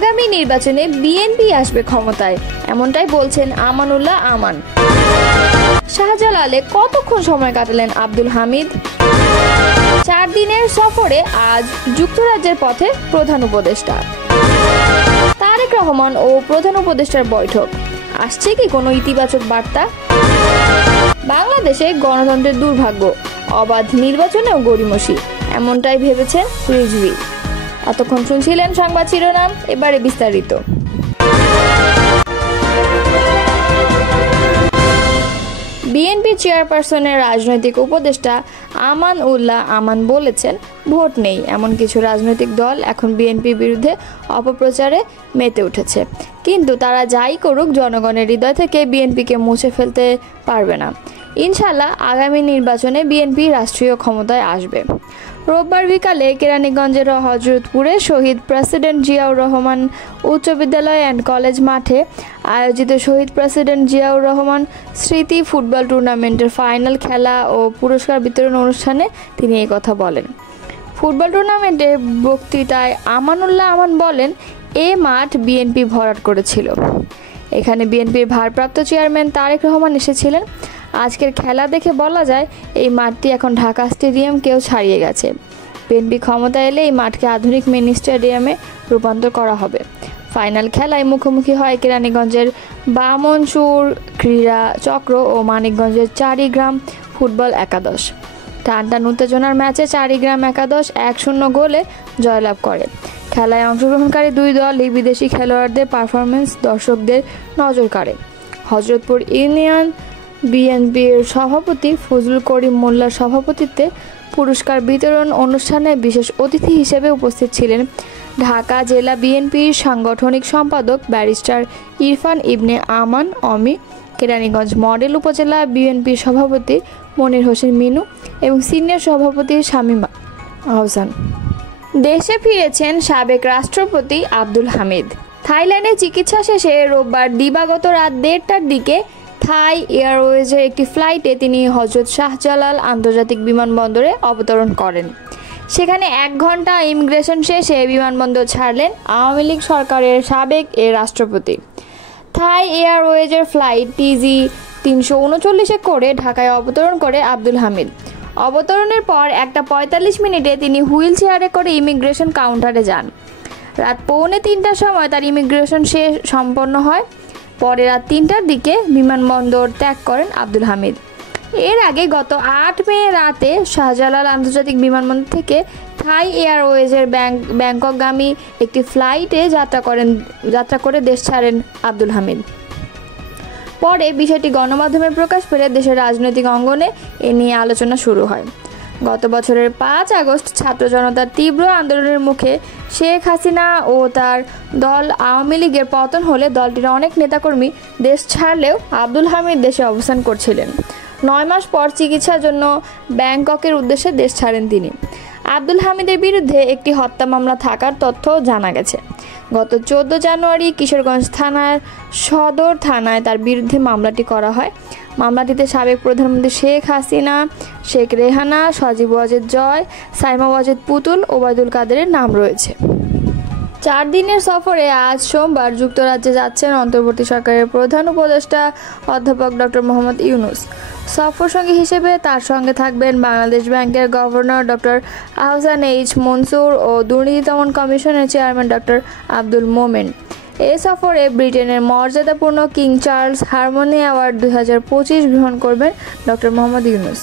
আগামী নির্বাচনে বিএনপি আসবে ক্ষমতায়, এমনটাই বলছেন আমানুল্লাহ আমান। শাহজালালে কতক্ষণ সময় কাটালেন আব্দুল হামিদ? 4 দিনের সফরে আজ যুক্তরাজ্যের পথে প্রধান উপদেষ্টা। তারেক রহমান ও প্রধান উপদেষ্টার বৈঠক, আসছে কি কোনো ইতিবাচক বার্তা? বাংলাদেশে গণতন্ত্রের দুর্ভাগ্য, অবাধ নির্বাচনেও গড়িমসি, এমনটাই ভেবেছেন রিজভী। এতক্ষণ শুনছিলেন সংবাদ শিরোনাম, এবারে বিস্তারিত। বিএনপি চেয়ারপারসনের রাজনৈতিক উপদেষ্টা আমানুল্লাহ আমান বলেছেন, ভোট নেই এমন কিছু রাজনৈতিক দল এখন বিএনপির বিরুদ্ধে অপপ্রচারে মেতে উঠেছে, কিন্তু তারা যাই করুক জনগণের হৃদয় থেকে বিএনপিকে মুছে ফেলতে পারবে না। ইনশাল্লাহ আগামী নির্বাচনে বিএনপি রাষ্ট্রীয় ক্ষমতায় আসবে। রোববার বিকালে কেরানীগঞ্জের হযরতপুরে শহীদ প্রেসিডেন্ট জিয়াউর রহমান উচ্চ বিদ্যালয় অ্যান্ড কলেজ মাঠে আয়োজিত শহীদ প্রেসিডেন্ট জিয়াউর রহমান স্মৃতি ফুটবল টুর্নামেন্টের ফাইনাল খেলা ও পুরস্কার বিতরণ অনুষ্ঠানে তিনি এই কথা বলেন। ফুটবল টুর্নামেন্টের বক্তৃতায় আমানুল্লাহ আমান বলেন, এ মাঠ বিএনপি ভরাট করেছিল। এখানে বিএনপির ভারপ্রাপ্ত চেয়ারম্যান তারেক রহমান এসেছিলেন। আজকের খেলা দেখে বলা যায় এই মাঠটি এখন ঢাকা স্টেডিয়ামকেও ছাড়িয়ে গেছে। বিএনপি ক্ষমতা এলে এই মাঠকে আধুনিক মিনি স্টেডিয়ামে রূপান্তর করা হবে। ফাইনাল খেলায় মুখোমুখি হয় কেরানীগঞ্জের বামনসুর ক্রীড়া চক্র ও মানিকগঞ্জের চারিগ্রাম ফুটবল একাদশ। টানটান উত্তেজনার ম্যাচে চারিগ্রাম একাদশ 1-0 গোলে জয়লাভ করে। খেলায় অংশগ্রহণকারী দুই দলই বিদেশি খেলোয়াড়দের পারফরমেন্স দর্শকদের নজর কাড়ে। হযরতপুর ইউনিয়ন বিএনপির সভাপতি ফজলুল করিম মোল্লার সভাপতিত্বে পুরস্কার বিতরণ অনুষ্ঠানে বিশেষ অতিথি হিসেবে উপস্থিত ছিলেন ঢাকা জেলা বিএনপির সাংগঠনিক সম্পাদক ব্যারিস্টার ইরফান ইবনে আমান অমি, কেরানীগঞ্জ মডেল উপজেলা বিএনপির সভাপতি মনির হোসেন মিনু এবং সিনিয়র সভাপতি শামীম আহসান। দেশে ফিরেছেন সাবেক রাষ্ট্রপতি আব্দুল হামিদ। থাইল্যান্ডে চিকিৎসা শেষে রোববার দিবাগত রাত 1:30টার দিকে থাই এয়ারওয়েজের একটি ফ্লাইটে তিনি হযরত শাহজালাল আন্তর্জাতিক বিমানবন্দরে অবতরণ করেন। সেখানে 1 ঘন্টা ইমিগ্রেশন শেষে বিমানবন্দর ছাড়লেন আওয়ামী লীগ সরকারের সাবেক রাষ্ট্রপতি। থাই এয়ারওয়েজের ফ্লাইট TG-339-এ করে ঢাকায় অবতরণ করে আব্দুল হামিদ। অবতরণের পর 1:45 মিনিটে তিনি হুইল চেয়ারে করে ইমিগ্রেশন কাউন্টারে যান। রাত 2:45টার সময় তার ইমিগ্রেশন সম্পন্ন হয়। পরে রাত 3টার দিকে বিমানবন্দর ত্যাগ করেন আব্দুল হামিদ। এর আগে গত 8 মে রাতে শাহজালাল আন্তর্জাতিক বিমানবন্দর থেকে থাই এয়ারওয়েজের ব্যাংককগামী একটি ফ্লাইটে যাত্রা করে দেশ ছাড়েন আব্দুল হামিদ। পরে বিষয়টি গণমাধ্যমে প্রকাশ পেলে দেশের রাজনৈতিক অঙ্গনে এ নিয়ে আলোচনা শুরু হয়। গত বছরের 5 আগস্ট ছাত্র জনতার তীব্র আন্দোলনের মুখে শেখ হাসিনা ও তার দল আওয়ামী লীগের পতন হলে দলটির অনেক নেতাকর্মী দেশ ছাড়লেও আব্দুল হামিদ দেশে অবস্থান করছিলেন। 9 মাস পর চিকিৎসার জন্য ব্যাংককের উদ্দেশ্যে দেশ ছাড়েন তিনি। আব্দুল হামিদের বিরুদ্ধে একটি হত্যা মামলা থাকার তথ্য জানা গেছে। গত 14 জানুয়ারি কিশোরগঞ্জ থানার সদর থানায় তার বিরুদ্ধে মামলাটি করা হয়। মামলাটিতে সাবেক প্রধানমন্ত্রী শেখ হাসিনা, শেখ রেহানা, সজীব ওয়াজেদ জয়, সাইমা ওয়াজেদ পুতুল, ওবায়দুল কাদেরের নাম রয়েছে। 4 দিনের সফরে আজ সোমবার যুক্তরাজ্যে যাচ্ছেন অন্তর্বর্তী সরকারের প্রধান উপদেষ্টা অধ্যাপক ডক্টর মোহাম্মদ ইউনূস। সফরসঙ্গী হিসেবে তার সঙ্গে থাকবেন বাংলাদেশ ব্যাংকের governor doctor Ahsan H Mansur ও দুর্নীতি দমন কমিশনের চেয়ারম্যান ডক্টর আব্দুল মোমেন। এ সফরে ব্রিটেনের মর্যাদাপূর্ণ কিং চার্লস হারমোনি অ্যাওয়ার্ড 2025 গ্রহণ করবেন ডক্টর মোহাম্মদ ইউনূস।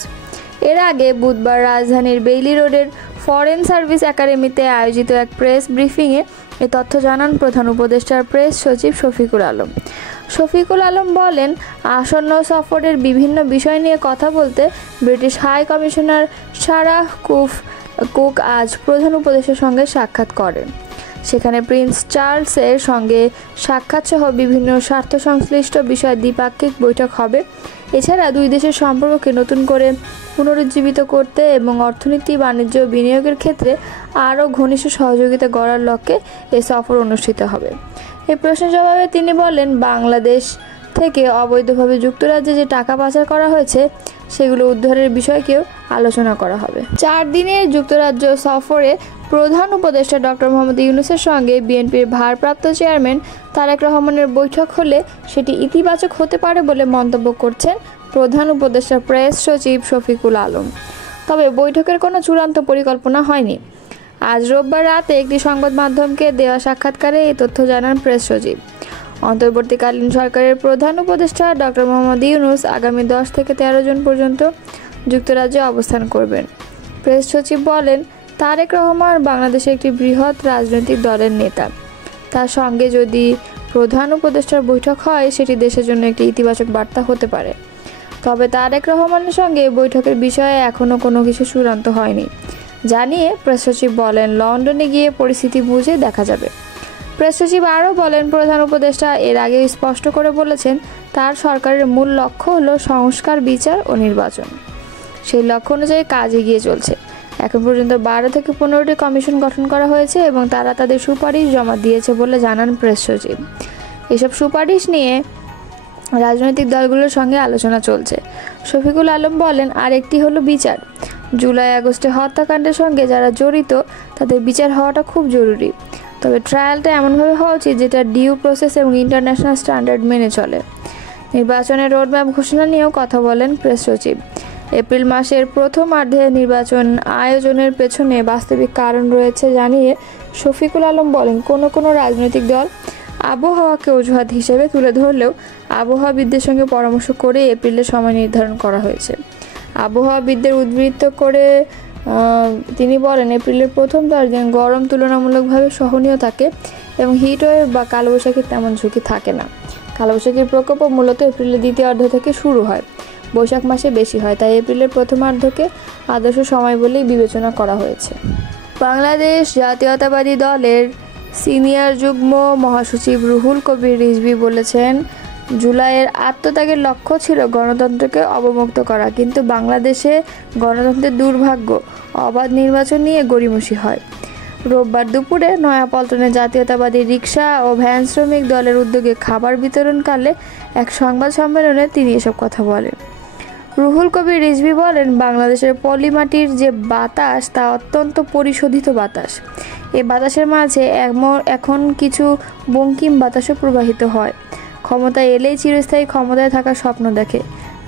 এর আগে বুধবার রাজধানীর বেইলি রোডের ফরেন সার্ভিস একাডেমিতে আয়োজিত এক প্রেস ব্রিফিংয়ে এ তথ্য জানান প্রধান উপদেষ্টার প্রেস সচিব শফিকুল আলম। শফিকুল আলম বলেন, আসন্ন সফরের বিভিন্ন বিষয় নিয়ে কথা বলতে British high commissioner Sarah Cook আজ প্রধান উপদেষ্টার সঙ্গে সাক্ষাৎ করেন। সেখানে প্রিন্স চার্লসের সঙ্গে সাক্ষাৎসহ বিভিন্ন স্বার্থ সংশ্লিষ্ট বিষয়ে দ্বিপাক্ষিক বৈঠক হবে। এছাড়া দুই দেশের সম্পর্ককে নতুন করে পুনরুজ্জীবিত করতে এবং অর্থনীতি, বাণিজ্য ও বিনিয়োগের ক্ষেত্রে আরও ঘনিষ্ঠ সহযোগিতা গড়ার লক্ষ্যে এ সফর অনুষ্ঠিত হবে। এই প্রশ্নের জবাবে তিনি বলেন, বাংলাদেশ থেকে অবৈধভাবে যুক্তরাজ্যে যে টাকা পাচার করা হয়েছে সেগুলো উদ্ধারের বিষয়কেও আলোচনা করা হবে। 4 দিনের যুক্তরাজ্য সফরে প্রধান উপদেষ্টা ডক্টর মোহাম্মদ ইউনূসের সঙ্গে বিএনপির ভারপ্রাপ্ত চেয়ারম্যান তারেক রহমানের বৈঠক হলে সেটি ইতিবাচক হতে পারে বলে মন্তব্য করছেন প্রধান উপদেষ্টা প্রেস সচিব শফিকুল আলম। তবে বৈঠকের কোনো চূড়ান্ত পরিকল্পনা হয়নি। আজ রোববার রাতে একটি সংবাদ মাধ্যমকে দেওয়া সাক্ষাৎকারে এই তথ্য জানান প্রেস সচিব। অন্তর্বর্তীকালীন সরকারের প্রধান উপদেষ্টা ডক্টর মোহাম্মদ ইউনূস আগামী 10 থেকে 13 জুন পর্যন্ত যুক্তরাজ্যে অবস্থান করবেন। প্রেস সচিব বলেন, তারেক রহমান বাংলাদেশে একটি বৃহৎ রাজনৈতিক দলের নেতা। তার সঙ্গে যদি প্রধান উপদেষ্টার বৈঠক হয় সেটি দেশের জন্য একটি ইতিবাচক বার্তা হতে পারে। তবে তারেক রহমানের সঙ্গে বৈঠকের বিষয়ে এখনও কোনো কিছু চূড়ান্ত হয়নি জানিয়ে প্রেস সচিব বলেন, লন্ডনে গিয়ে পরিস্থিতি বুঝে দেখা যাবে। প্রেস সচিব আরও বলেন, প্রধান উপদেষ্টা এর আগে স্পষ্ট করে বলেছেন তার সরকারের মূল লক্ষ্য হলো সংস্কার, বিচার ও নির্বাচন। সেই লক্ষ্য অনুযায়ী কাজ এগিয়ে চলছে। এখন পর্যন্ত 12 থেকে 15টি কমিশন গঠন করা হয়েছে এবং তারা তাদের সুপারিশ জমা দিয়েছে বলে জানান প্রেস সচিব। এসব সুপারিশ নিয়ে রাজনৈতিক দলগুলোর সঙ্গে আলোচনা চলছে। শফিকুল আলম বলেন, আর একটি হলো বিচার। জুলাই আগস্টে হত্যাকাণ্ডের সঙ্গে যারা জড়িত তাদের বিচার হওয়াটা খুব জরুরি। তবে ট্রায়ালটা এমনভাবে হওয়া উচিত যেটা ডিউ প্রসেস এবং ইন্টারন্যাশনাল স্ট্যান্ডার্ড মেনে চলে। নির্বাচনের রোডম্যাপ ঘোষণা নিয়েও কথা বলেন প্রেস সচিব। এপ্রিল মাসের প্রথমার্ধে নির্বাচন আয়োজনের পেছনে বাস্তবিক কারণ রয়েছে জানিয়ে শফিকুল আলম বলেন, কোনো রাজনৈতিক দল আবহাওয়াকে অজুহাত হিসেবে তুলে ধরলেও আবহাওয়াবিদদের সঙ্গে পরামর্শ করে এপ্রিলের সময় নির্ধারণ করা হয়েছে। আবহাওয়াবিদদের উদ্ধৃত করে তিনি বলেন, এপ্রিলের প্রথম 10 দিন গরম তুলনামূলকভাবে সহনীয় থাকে এবং হিটওয়েভ বা কালবৈশাখীর তেমন ঝুঁকি থাকে না। কালবৈশাখীর প্রকোপও মূলত এপ্রিলের দ্বিতীয়ার্ধ থেকে শুরু হয়, বৈশাখ মাসে বেশি হয়, তাই এপ্রিলের প্রথমার্ধকে আদর্শ সময় বলেই বিবেচনা করা হয়েছে। বাংলাদেশ জাতীয়তাবাদী দলের সিনিয়র যুগ্ম মহাসচিব রুহুল কবির রিজভী বলেছেন, জুলাইয়ের আত্মত্যাগের লক্ষ্য ছিল গণতন্ত্রকে অবমুক্ত করা, কিন্তু বাংলাদেশে গণতন্ত্রের দুর্ভাগ্য অবাধ নির্বাচন নিয়ে গড়িমসি হয়। রোববার দুপুরে নয়াপল্টনে জাতীয়তাবাদী রিকশা ও ভ্যান শ্রমিক দলের উদ্যোগে খাবার বিতরণকালে এক সংবাদ সম্মেলনে তিনি এসব কথা বলেন। রুহুল কবির রিজভী বলেন, বাংলাদেশের পলিমাটির যে বাতাস তা অত্যন্ত পরিশোধিত বাতাস। এই বাতাসের মাঝে এখন কিছু বঙ্কিম বাতাসও প্রবাহিত হয়। ক্ষমতায় এলেই চিরস্থায়ী ক্ষমতায় থাকার স্বপ্ন দেখে,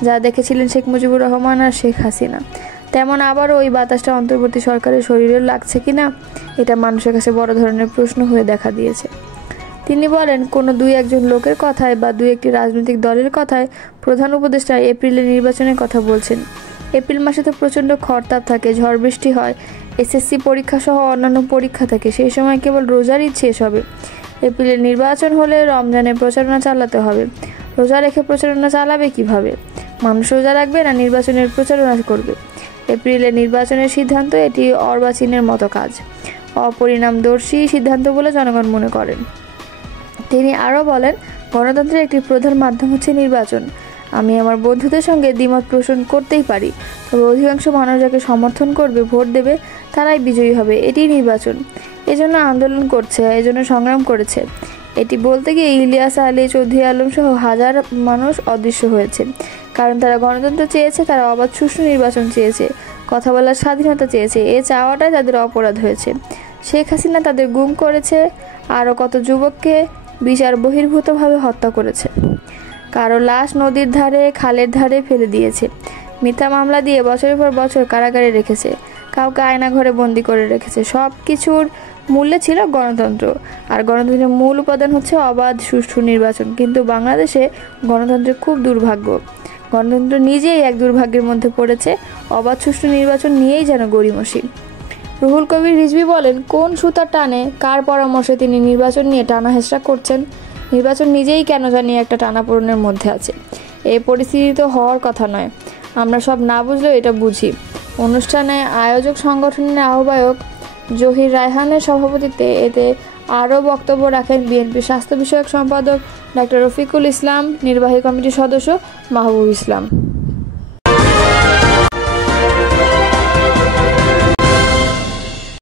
যা দেখেছিলেন শেখ মুজিবুর রহমান আর শেখ হাসিনা। তেমন আবারও ওই বাতাসটা অন্তর্বর্তী সরকারের শরীরে লাগছে কিনা, এটা মানুষের কাছে বড় ধরনের প্রশ্ন হয়ে দেখা দিয়েছে। তিনি বলেন, কোনো 2-1 লোকের কথায় বা 2-1টি রাজনৈতিক দলের কথায় প্রধান উপদেষ্টা এপ্রিলের নির্বাচনের কথা বলছেন। এপ্রিল মাসে তো প্রচণ্ড খরতাপ থাকে, ঝড় বৃষ্টি হয়, এসএসসি পরীক্ষা সহ অন্যান্য পরীক্ষা থাকে, সেই সময় কেবল রোজার ঈদ শেষ হবে। এপ্রিলের নির্বাচন হলে রমজানের প্রচারণা চালাতে হবে। রোজা রেখে প্রচারণা চালাবে কিভাবে? মানুষ রোজা রাখবে না নির্বাচনের প্রচারণা করবে? এপ্রিলের নির্বাচনের সিদ্ধান্ত এটি অর্বাচীনের মতো কাজ, অপরিণামদর্শী সিদ্ধান্ত বলে জনগণ মনে করেন। তিনি আরও বলেন, গণতন্ত্রের একটি প্রধান মাধ্যম হচ্ছে নির্বাচন। আমি আমার বন্ধুদের সঙ্গে দ্বিমত পোষণ করতেই পারি, তবে অধিকাংশ মানুষ যাকে সমর্থন করবে, ভোট দেবে, তারাই বিজয়ী হবে। এটি নির্বাচন। এজন্য আন্দোলন করছে, এজন্য সংগ্রাম করেছে। এটি বলতে গিয়ে ইলিয়াস আলী, চৌধুরী আলম সহ হাজার মানুষ অদৃশ্য হয়েছে, কারণ তারা গণতন্ত্র চেয়েছে, তারা অবাধ সুষ্ঠু নির্বাচন চেয়েছে, কথা বলার স্বাধীনতা চেয়েছে। এ চাওয়াটাই তাদের অপরাধ হয়েছে। শেখ হাসিনা তাদের গুম করেছে, আরও কত যুবককে বিচার বহির্ভূতভাবে হত্যা করেছে, কারো লাশ নদীর ধারে, খালের ধারে ফেলে দিয়েছে, মিথ্যা মামলা দিয়ে বছরের পর বছর কারাগারে রেখেছে, কাউকে আয়না ঘরে বন্দি করে রেখেছে। সব কিছুর মূল্যে ছিল গণতন্ত্র, আর গণতন্ত্রের মূল উপাদান হচ্ছে অবাধ সুষ্ঠু নির্বাচন। কিন্তু বাংলাদেশে গণতন্ত্রের খুব দুর্ভাগ্য। গণতন্ত্র নিজেই এক দুর্ভাগ্যের মধ্যে পড়েছে, অবাধ সুষ্ঠু নির্বাচন নিয়েই যেন গড়িমসি। রুহুল কবির রিজভী বলেন, কোন সুতার টানে, কার পরামর্শে তিনি নির্বাচন নিয়ে টানা হেঁচড়া করছেন? নির্বাচন নিজেই কেন জানি একটা টানাপোড়েনের মধ্যে আছে। এই পরিস্থিতি তো হওয়ার কথা নয়। আমরা সব না বুঝলেও এটা বুঝি। অনুষ্ঠানে আয়োজক সংগঠনের আহ্বায়ক জহির রায়হানের সভাপতিত্বে এতে আরও বক্তব্য রাখেন বিএনপির স্বাস্থ্য বিষয়ক সম্পাদক ডাক্তার রফিকুল ইসলাম, নির্বাহী কমিটির সদস্য মাহবুব ইসলাম।